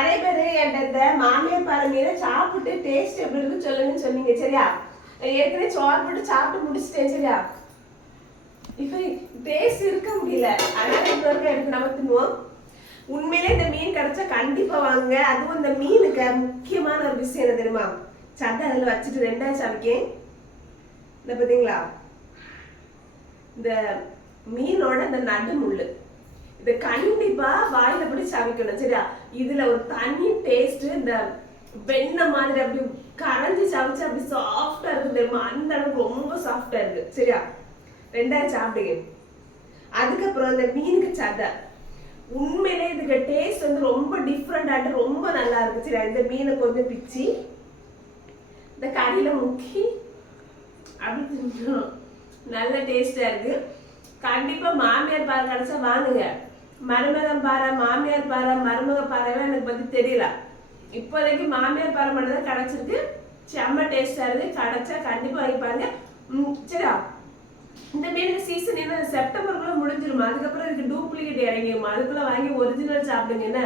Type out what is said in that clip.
நிறைய பேர் என்கிட்ட இந்த மாமியார் பாறை சாப்பிட்டு டேஸ்ட் எப்படி இருக்குன்னு சொல்லுங்கன்னு சொன்னீங்க சரியா? ஏற்கனவே சோறு போட்டு சாப்பிட்டு முடிச்சிட்டேன் சரியா? இப்போ டேஸ்ட் இருக்க முடியல. அதனால இப்போ இருக்க எடுத்து நம்ம தின்னுவோம் உண்மையிலே இந்த மீன் கிடைச்சா கண்டிப்பா வாங்க அதுவும் இந்த மீனுக்கு முக்கியமான ஒரு விஷயம் என்ன தெரியுமா? சட்டை அதில் வச்சுட்டு ரெண்டாவது சமைக்கேன் இந்த பார்த்தீங்களா இந்த மீனோட இந்த நடுமுள்ளு. இது கண்டிப்பா வாயில பிடி சமைக்கணும் சரியா? இதுல ஒரு தனி டேஸ்ட் இந்த வெண்ணெய் மாதிரி அப்படி கரைஞ்சி சமைச்சு அப்படி சாஃப்டா இருக்கு தெரியுமா அந்த அளவுக்கு ரொம்ப சாஃப்டா இருக்கு சரியா? ரெண்டாவது சாப்பிடுங்க. அதுக்கப்புறம் இந்த மீனுக்கு சதை. உண்மையிலே இதுக்கு டேஸ்ட் வந்து ரொம்ப டிஃப்ரெண்டாட்டு ரொம்ப நல்லா இருக்கு சரியா? இந்த மீனை கொஞ்சம் பிச்சு இந்த கறியில முக்கி அப்படி நல்ல டேஸ்டா இருக்கு. கண்டிப்பா மாமியார் பாறை கிடைச்சா வாங்குங்க. மருமகன் பாறை மாமியார் பாறை மருமக பாறைலாம் எனக்கு பத்தி தெரியல. இப்போதைக்கு மாமியார் பாறை மட்டும் தான் கிடைச்சிருக்கு. செம்ம டேஸ்டா இருக்கு. கிடைச்சா கண்டிப்பா வாங்கி பாருங்க. சரியா? இந்த மீன் சீசன் என்ன செப்டம்பருக்குள்ளே முடிஞ்சிருமா? அதுக்கப்புறம் இதுக்கு டூப்ளிகேட் இறங்கிடுமா அதுக்குள்ள வாங்கி ஒரிஜினல் சாப்பிடுங்க என்ன?